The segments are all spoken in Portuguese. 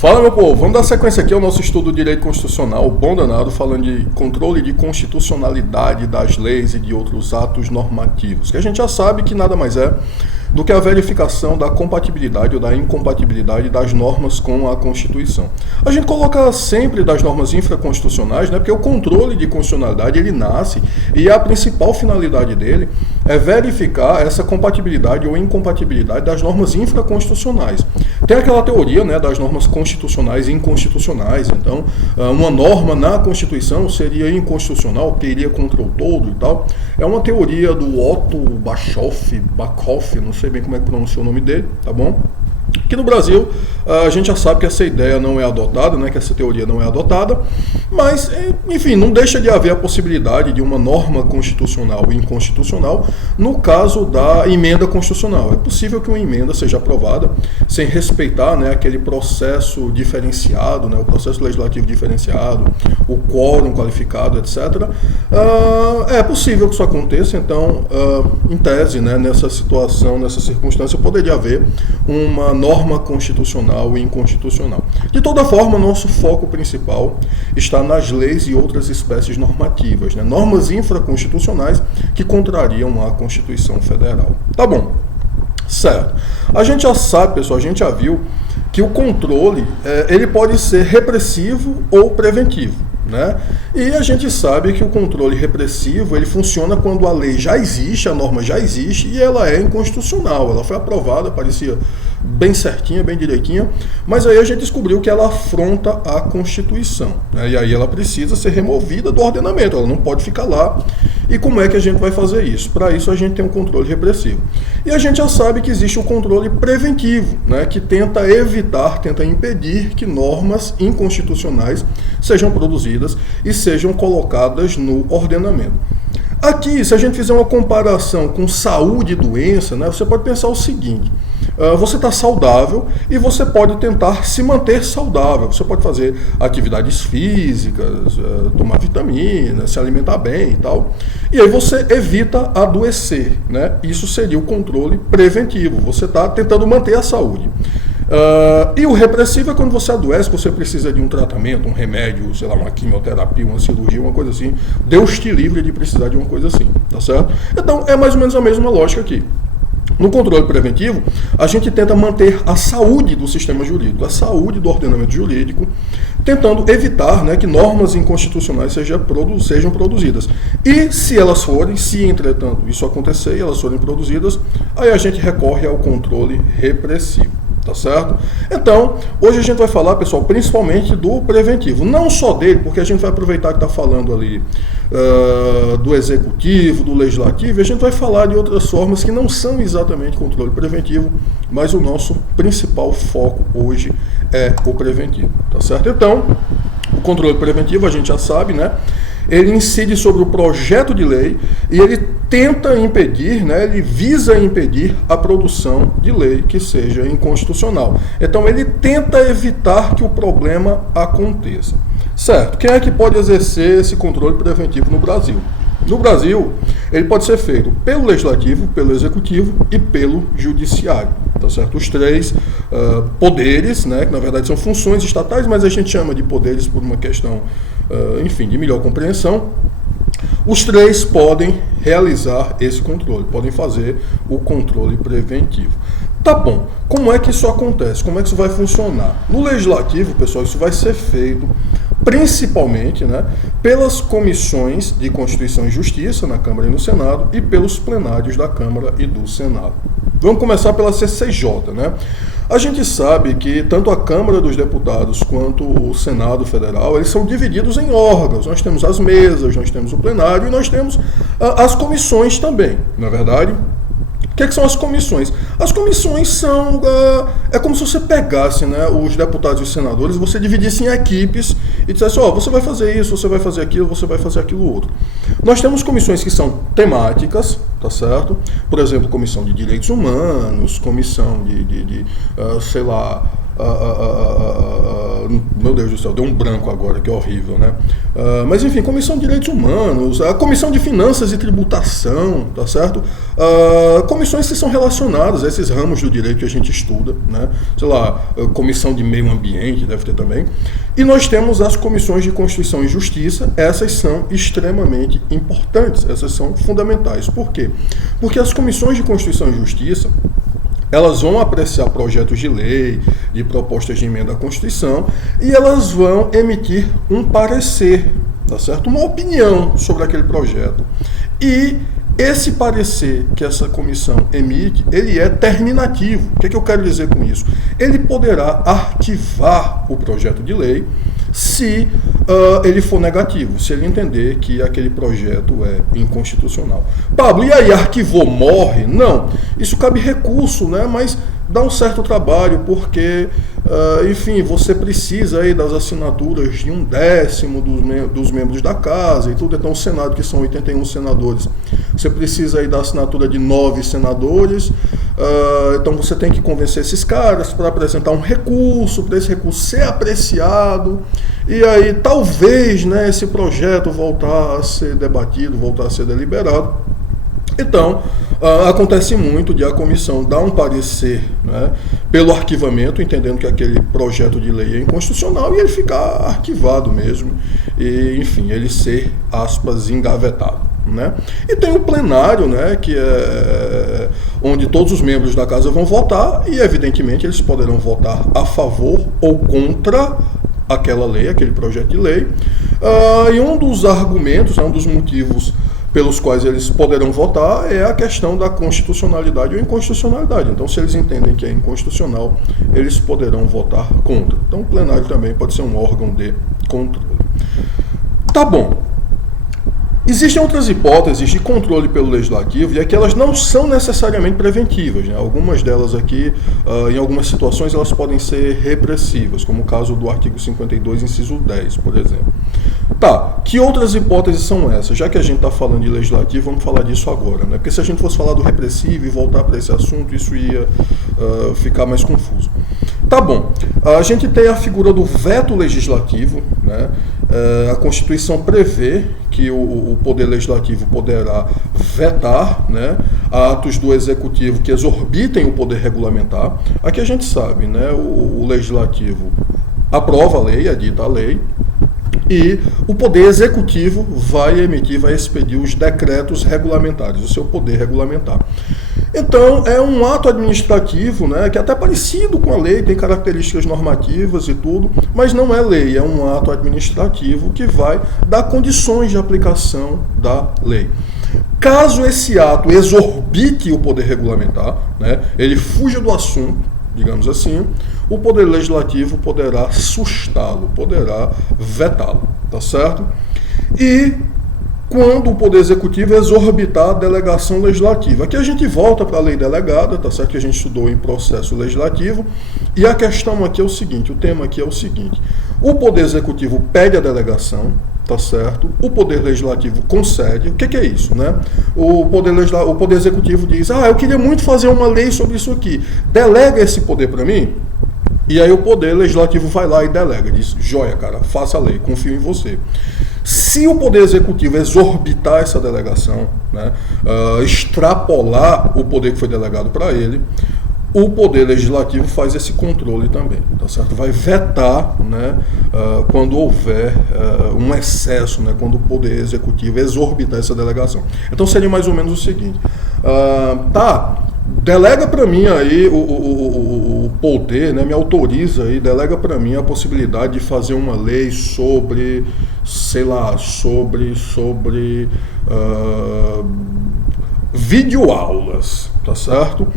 Fala, meu povo, vamos dar sequência aqui ao nosso estudo de direito constitucional, bom danado, falando de controle de constitucionalidade das leis e de outros atos normativos, que a gente já sabe que nada mais é do que a verificação da compatibilidade ou da incompatibilidade das normas com a Constituição. A gente coloca sempre das normas infraconstitucionais, né, porque o controle de constitucionalidade ele nasce e a principal finalidade dele é verificar essa compatibilidade ou incompatibilidade das normas infraconstitucionais. Tem aquela teoria, né, das normas constitucionais e inconstitucionais. Então, uma norma na Constituição seria inconstitucional, porque iria contra o todo e tal. É uma teoria do Otto Bachoff, não sei bem como é que pronuncia o nome dele, tá bom? Aqui no Brasil, a gente já sabe que essa ideia não é adotada, né, que essa teoria não é adotada, mas, enfim, não deixa de haver a possibilidade de uma norma constitucional e inconstitucional no caso da emenda constitucional. É possível que uma emenda seja aprovada sem respeitar, né, aquele processo diferenciado, né, o processo legislativo diferenciado, o quórum qualificado, etc. É possível que isso aconteça, então, em tese, né, nessa situação, nessa circunstância, poderia haver uma norma constitucional e inconstitucional. De toda forma, nosso foco principal está nas leis e outras espécies normativas, né? Normas infraconstitucionais que contrariam a Constituição Federal. Tá bom, certo. A gente já sabe, pessoal, a gente já viu que o controle ele pode ser repressivo ou preventivo. Né? E a gente sabe que o controle repressivo ele funciona quando a lei já existe, a norma já existe e ela é inconstitucional. Ela foi aprovada, parecia bem certinha, bem direitinha, mas aí a gente descobriu que ela afronta a Constituição, né? E aí ela precisa ser removida do ordenamento, ela não pode ficar lá. E como é que a gente vai fazer isso? Para isso a gente tem um controle repressivo. E a gente já sabe que existe o controle preventivo, né? Que tenta evitar, tenta impedir que normas inconstitucionais sejam produzidas e sejam colocadas no ordenamento. Aqui, se a gente fizer uma comparação com saúde e doença, né, você pode pensar o seguinte: você está saudável e você pode tentar se manter saudável. Você pode fazer atividades físicas, tomar vitamina, se alimentar bem e tal. E aí você evita adoecer, né? Isso seria o controle preventivo. Você está tentando manter a saúde. E o repressivo é quando você adoece, você precisa de um tratamento, um remédio, sei lá, uma quimioterapia, uma cirurgia, uma coisa assim. Deus te livre de precisar de uma coisa assim, tá certo? Então, é mais ou menos a mesma lógica aqui. No controle preventivo, a gente tenta manter a saúde do sistema jurídico, a saúde do ordenamento jurídico, tentando evitar, né, que normas inconstitucionais sejam produzidas. E se elas forem, se entretanto isso acontecer e elas forem produzidas, aí a gente recorre ao controle repressivo. Tá certo? Então, hoje a gente vai falar, pessoal, principalmente do preventivo. Não só dele, porque a gente vai aproveitar que está falando ali do executivo, do legislativo, e a gente vai falar de outras formas que não são exatamente controle preventivo, mas o nosso principal foco hoje é o preventivo. Tá certo? Então, o controle preventivo, a gente já sabe, né? Ele incide sobre o projeto de lei e ele tenta impedir, né, ele visa impedir a produção de lei que seja inconstitucional. Então ele tenta evitar que o problema aconteça. Certo, quem é que pode exercer esse controle preventivo no Brasil? No Brasil, ele pode ser feito pelo Legislativo, pelo Executivo e pelo Judiciário. Tá certo? Os três poderes, né, que na verdade são funções estatais, mas a gente chama de poderes por uma questão, enfim, de melhor compreensão. Os três podem realizar esse controle, podem fazer o controle preventivo. Tá bom, como é que isso acontece? Como é que isso vai funcionar? No Legislativo, pessoal, isso vai ser feito principalmente, né, pelas comissões de Constituição e Justiça na Câmara e no Senado e pelos plenários da Câmara e do Senado. Vamos começar pela CCJ, né? A gente sabe que tanto a Câmara dos Deputados quanto o Senado Federal, eles são divididos em órgãos. Nós temos as mesas, nós temos o plenário e nós temos as comissões também, não é verdade? O que são as comissões? As comissões são, é como se você pegasse, né, os deputados e os senadores, você dividisse em equipes e dissesse, você vai fazer isso, você vai fazer aquilo, você vai fazer aquilo outro. Nós temos comissões que são temáticas, tá certo? Por exemplo, comissão de direitos humanos, comissão de meu Deus do céu, deu um branco agora, que horrível, né? Mas enfim, Comissão de Direitos Humanos, a Comissão de Finanças e Tributação, tá certo? Comissões que são relacionadas a esses ramos do direito que a gente estuda, né? Sei lá, Comissão de Meio Ambiente, deve ter também. E nós temos as comissões de Constituição e Justiça, essas são extremamente importantes, essas são fundamentais. Por quê? Porque as comissões de Constituição e Justiça, elas vão apreciar projetos de lei, de propostas de emenda à Constituição, e elas vão emitir um parecer, tá certo? Uma opinião sobre aquele projeto. E esse parecer que essa comissão emite, ele é terminativo. O que é que eu quero dizer com isso? Ele poderá arquivar o projeto de lei se ele for negativo, se ele entender que aquele projeto é inconstitucional. Pablo, e aí, arquivou, morre? Não, isso cabe recurso, né? Mas dá um certo trabalho, porque, enfim, você precisa aí das assinaturas de 1/10 dos membros da casa e tudo. Então, o Senado, que são 81 senadores, você precisa aí da assinatura de 9 senadores, então você tem que convencer esses caras para apresentar um recurso, para esse recurso ser apreciado, e aí talvez, né, esse projeto voltar a ser debatido, voltar a ser deliberado. Então, acontece muito de a comissão dar um parecer, né, pelo arquivamento, entendendo que aquele projeto de lei é inconstitucional, e ele ficar arquivado mesmo, e, enfim, ele ser, aspas, engavetado. Né? E tem o plenário, né, que é onde todos os membros da casa vão votar, e evidentemente eles poderão votar a favor ou contra aquela lei, aquele projeto de lei. E um dos argumentos, um dos motivos pelos quais eles poderão votar é a questão da constitucionalidade ou inconstitucionalidade. Então, se eles entendem que é inconstitucional, eles poderão votar contra. Então, o plenário também pode ser um órgão de controle. Tá bom. Existem outras hipóteses de controle pelo Legislativo, e é que elas não são necessariamente preventivas, né? Algumas delas aqui, em algumas situações, elas podem ser repressivas, como o caso do artigo 52, inciso 10, por exemplo. Tá, que outras hipóteses são essas? Já que a gente está falando de Legislativo, vamos falar disso agora, né? Porque se a gente fosse falar do repressivo e voltar para esse assunto, isso ia ficar mais confuso. Tá bom, a gente tem a figura do veto legislativo, né? A Constituição prevê que o Poder Legislativo poderá vetar, né, atos do Executivo que exorbitem o poder regulamentar. Aqui a gente sabe, né, o Legislativo aprova a lei, edita a lei, e o Poder Executivo vai expedir os decretos regulamentares, o seu poder regulamentar. Então, é um ato administrativo, né, que é até parecido com a lei, tem características normativas e tudo, mas não é lei, é um ato administrativo que vai dar condições de aplicação da lei. Caso esse ato exorbite o poder regulamentar, né, ele fuja do assunto, digamos assim, o Poder Legislativo poderá sustá-lo, poderá vetá-lo, tá certo? E quando o Poder Executivo exorbitar a delegação legislativa. Aqui a gente volta para a lei delegada, tá certo? Que a gente estudou em processo legislativo, e a questão aqui é o seguinte, o tema aqui é o seguinte: o Poder Executivo pede a delegação, tá certo? O Poder Legislativo concede. O que é isso, né? O Poder Executivo diz: eu queria muito fazer uma lei sobre isso aqui, delega esse poder para mim. E aí o Poder Legislativo vai lá e delega, diz: joia, cara, faça a lei, confio em você. Se o Poder Executivo exorbitar essa delegação, né, extrapolar o poder que foi delegado para ele, o Poder Legislativo faz esse controle também, tá certo? Vai vetar, né, quando houver um excesso, né, quando o Poder Executivo exorbitar essa delegação. Então seria mais ou menos o seguinte: delega para mim aí o poder, né, me autoriza aí, delega para mim a possibilidade de fazer uma lei sobre, sei lá, sobre videoaulas, tá certo?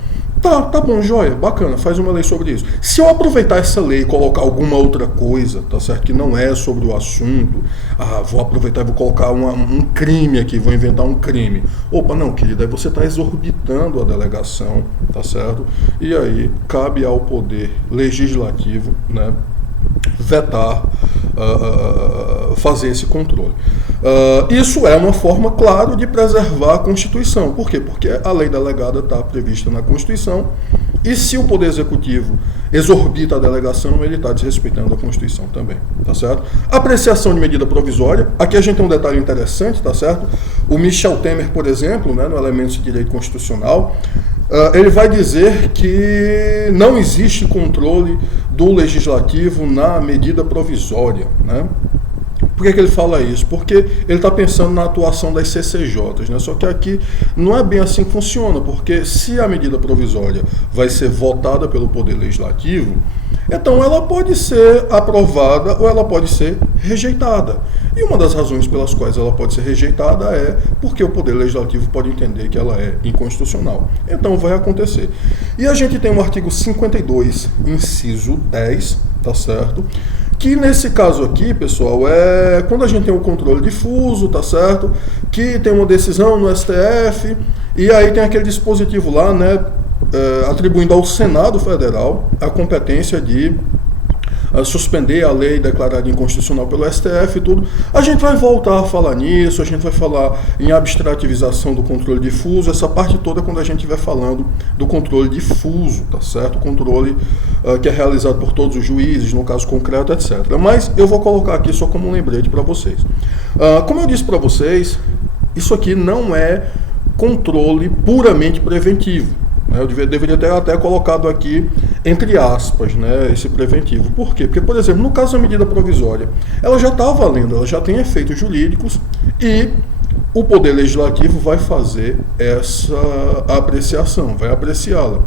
Tá bom, joia, bacana, faz uma lei sobre isso. Se eu aproveitar essa lei e colocar alguma outra coisa, tá certo, que não é sobre o assunto, vou aproveitar e vou colocar um crime aqui, vou inventar um crime. Opa, não, querida, aí você está exorbitando a delegação, tá certo? E aí cabe ao Poder Legislativo, né, vetar, fazer esse controle. Isso é uma forma, claro, de preservar a Constituição. Por quê? Porque a lei delegada está prevista na Constituição E se o Poder Executivo exorbita a delegação, ele está desrespeitando a Constituição também, tá certo? Apreciação de medida provisória, aqui a gente tem um detalhe interessante, tá certo? O Michel Temer, por exemplo, né, no Elementos de Direito Constitucional, ele vai dizer que não existe controle do Legislativo na medida provisória, né? Por que ele fala isso? Porque ele está pensando na atuação das CCJs, né? Só que aqui não é bem assim que funciona, porque se a medida provisória vai ser votada pelo Poder Legislativo, então ela pode ser aprovada ou ela pode ser rejeitada. E uma das razões pelas quais ela pode ser rejeitada é porque o Poder Legislativo pode entender que ela é inconstitucional. Então vai acontecer. E a gente tem o artigo 52, inciso 10, tá certo? Que nesse caso aqui, pessoal, é quando a gente tem um controle difuso, tá certo? Que tem uma decisão no STF, e aí tem aquele dispositivo lá, né, atribuindo ao Senado Federal a competência de suspender a lei declarada inconstitucional pelo STF e tudo. A gente vai voltar a falar nisso, a gente vai falar em abstrativização do controle difuso, essa parte toda quando a gente estiver falando do controle difuso, tá certo? O controle que é realizado por todos os juízes, no caso concreto, etc. Mas eu vou colocar aqui só como um lembrete para vocês. Como eu disse para vocês, isso aqui não é controle puramente preventivo. Eu deveria ter até colocado aqui, entre aspas, né, esse preventivo. Por quê? Porque, por exemplo, no caso da medida provisória, ela já está valendo, ela já tem efeitos jurídicos e o Poder Legislativo vai fazer essa apreciação, vai apreciá-la.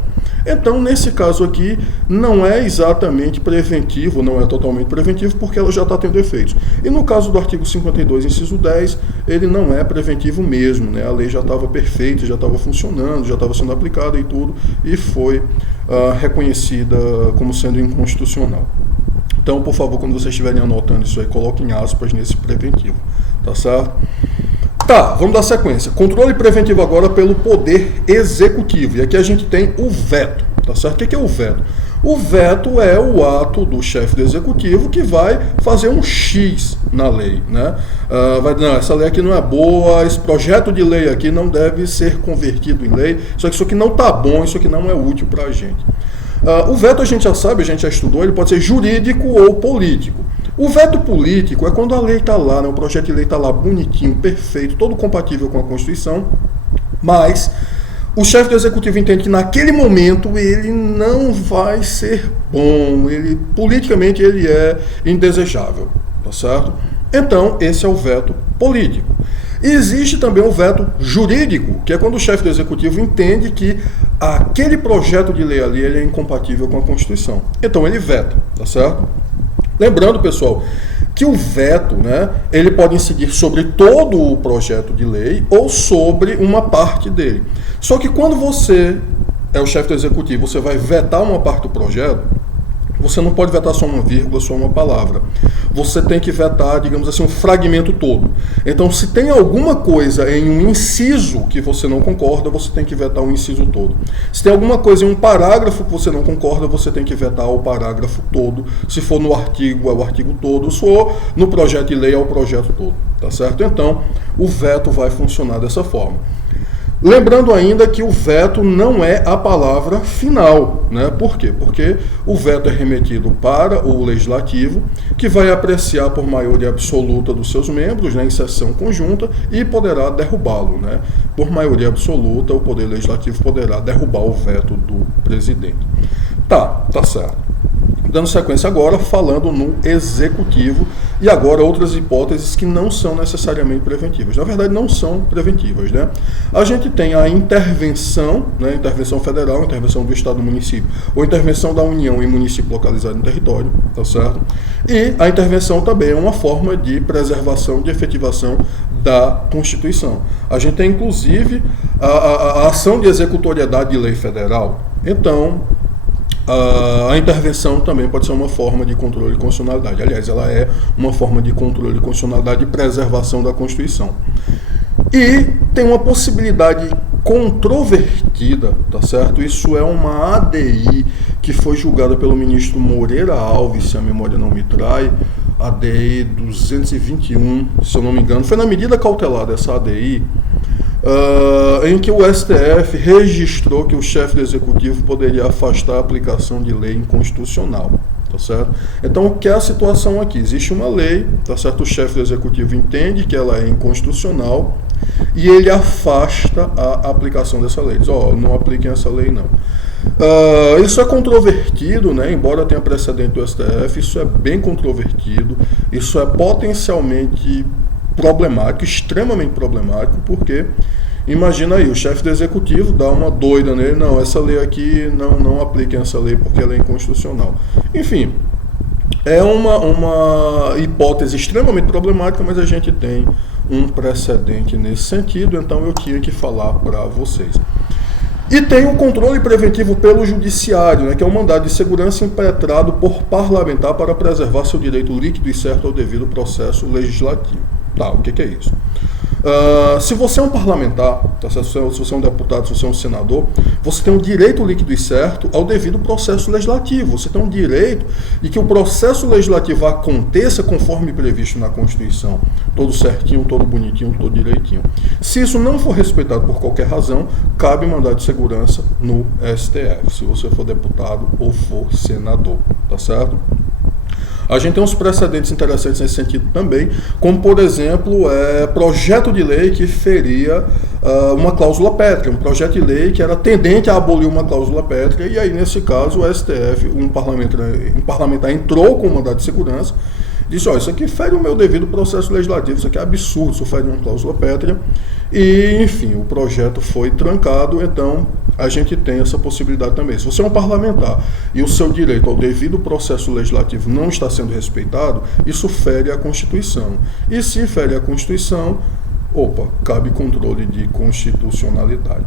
Então, nesse caso aqui, não é exatamente preventivo, não é totalmente preventivo, porque ela já está tendo efeitos. E no caso do artigo 52, inciso 10, ele não é preventivo mesmo, né? A lei já estava perfeita, já estava funcionando, já estava sendo aplicada e tudo, e foi reconhecida como sendo inconstitucional. Então, por favor, quando vocês estiverem anotando isso aí, coloquem aspas nesse preventivo, tá certo? Tá, vamos dar sequência. Controle preventivo agora pelo Poder Executivo. E aqui a gente tem o veto, tá certo? O que é o veto? O veto é o ato do chefe do Executivo que vai fazer um X na lei, né? Não, essa lei aqui não é boa, esse projeto de lei aqui não deve ser convertido em lei, isso aqui não tá bom, isso aqui não é útil para a gente. O veto a gente já sabe, a gente já estudou, ele pode ser jurídico ou político. O veto político é quando a lei está lá, né, o projeto de lei está lá bonitinho, perfeito, todo compatível com a Constituição, mas o chefe do Executivo entende que naquele momento ele não vai ser bom, politicamente ele é indesejável, tá certo? Então, esse é o veto político. E existe também o veto jurídico, que é quando o chefe do Executivo entende que aquele projeto de lei ali ele é incompatível com a Constituição. Então ele veta, tá certo? Lembrando, pessoal, que o veto, né, ele pode incidir sobre todo o projeto de lei ou sobre uma parte dele. Só que quando você é o chefe do Executivo, você vai vetar uma parte do projeto, você não pode vetar só uma vírgula, só uma palavra. Você tem que vetar, digamos assim, um fragmento todo. Então, se tem alguma coisa em um inciso que você não concorda, você tem que vetar o inciso todo. Se tem alguma coisa em um parágrafo que você não concorda, você tem que vetar o parágrafo todo. Se for no artigo, é o artigo todo. Se for no projeto de lei, é o projeto todo. Tá certo? Então, o veto vai funcionar dessa forma. Lembrando ainda que o veto não é a palavra final, né? Por quê? Porque o veto é remetido para o Legislativo, que vai apreciar por maioria absoluta dos seus membros, né, em sessão conjunta, e poderá derrubá-lo, né? Por maioria absoluta, o Poder Legislativo poderá derrubar o veto do presidente. Tá certo. Dando sequência agora, falando no Executivo, e agora outras hipóteses que não são necessariamente preventivas. Na verdade, não são preventivas, né? A gente tem a intervenção, né, intervenção federal, intervenção do Estado no município, ou intervenção da União em município localizado no território, tá certo? E a intervenção também é uma forma de preservação, de efetivação da Constituição. A gente tem, inclusive, a ação de executoriedade de lei federal. Então, a intervenção também pode ser uma forma de controle de constitucionalidade. Aliás, ela é uma forma de controle de constitucionalidade e preservação da Constituição. E tem uma possibilidade controvertida, tá certo? Isso é uma ADI que foi julgada pelo ministro Moreira Alves, se a memória não me trai, ADI 221, se eu não me engano. Foi na medida cautelar dessa ADI, em que o STF registrou que o chefe do executivo poderia afastar a aplicação de lei inconstitucional. Tá certo? Então, o que é a situação aqui? Existe uma lei, tá certo? O chefe do executivo entende que ela é inconstitucional e ele afasta a aplicação dessa lei. Diz, não apliquem essa lei não. Isso é controvertido, né? Embora tenha precedente do STF, isso é bem controvertido, isso é potencialmente problemático, extremamente problemático, porque imagina aí, o chefe do executivo dá uma doida nele, não, essa lei aqui, não apliquem essa lei porque ela é inconstitucional. Enfim, é uma hipótese extremamente problemática, mas a gente tem um precedente nesse sentido, então eu tinha que falar para vocês. E tem o controle preventivo pelo judiciário, né, que é um mandado de segurança impetrado por parlamentar para preservar seu direito líquido e certo ao devido processo legislativo. Tá, o que é isso? Se você é um parlamentar, tá, se você é um deputado, se você é um senador, você tem um direito líquido e certo ao devido processo legislativo. Você tem um direito de que o processo legislativo aconteça conforme previsto na Constituição. Todo certinho, todo bonitinho, todo direitinho. Se isso não for respeitado por qualquer razão, cabe mandado de segurança no STF, se você for deputado ou for senador, tá certo? A gente tem uns precedentes interessantes nesse sentido também, como, por exemplo, projeto de lei que feria uma cláusula pétrea, um projeto de lei que era tendente a abolir uma cláusula pétrea, e aí, nesse caso, o STF, um parlamentar entrou com o mandado de segurança, disse, isso aqui fere o meu devido processo legislativo, isso aqui é absurdo, isso fere uma cláusula pétrea, e, enfim, o projeto foi trancado, então a gente tem essa possibilidade também. Se você é um parlamentar e o seu direito ao devido processo legislativo não está sendo respeitado, isso fere a Constituição. E se fere a Constituição, cabe controle de constitucionalidade.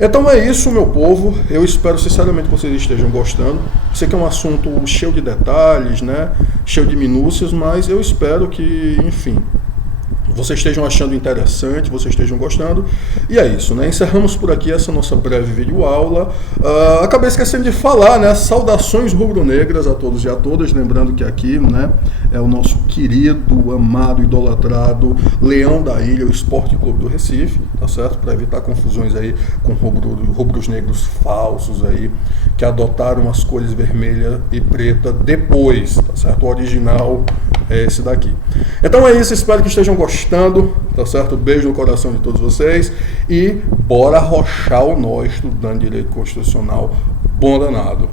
Então é isso, meu povo. Eu espero sinceramente que vocês estejam gostando. Sei que é um assunto cheio de detalhes, né? Cheio de minúcias, mas eu espero que, enfim, vocês estejam achando interessante, vocês estejam gostando. E é isso, né? Encerramos por aqui essa nossa breve videoaula. Acabei esquecendo de falar, né? Saudações rubro-negras a todos e a todas. Lembrando que aqui, né, é o nosso querido, amado, idolatrado Leão da Ilha, o Esporte Clube do Recife, tá certo? Para evitar confusões aí com rubros negros falsos aí, que adotaram as cores vermelha e preta depois, tá certo? O original é esse daqui. Então é isso, espero que estejam gostando, tá certo? Beijo no coração de todos vocês e bora arrochar o nó estudando direito constitucional, bom danado.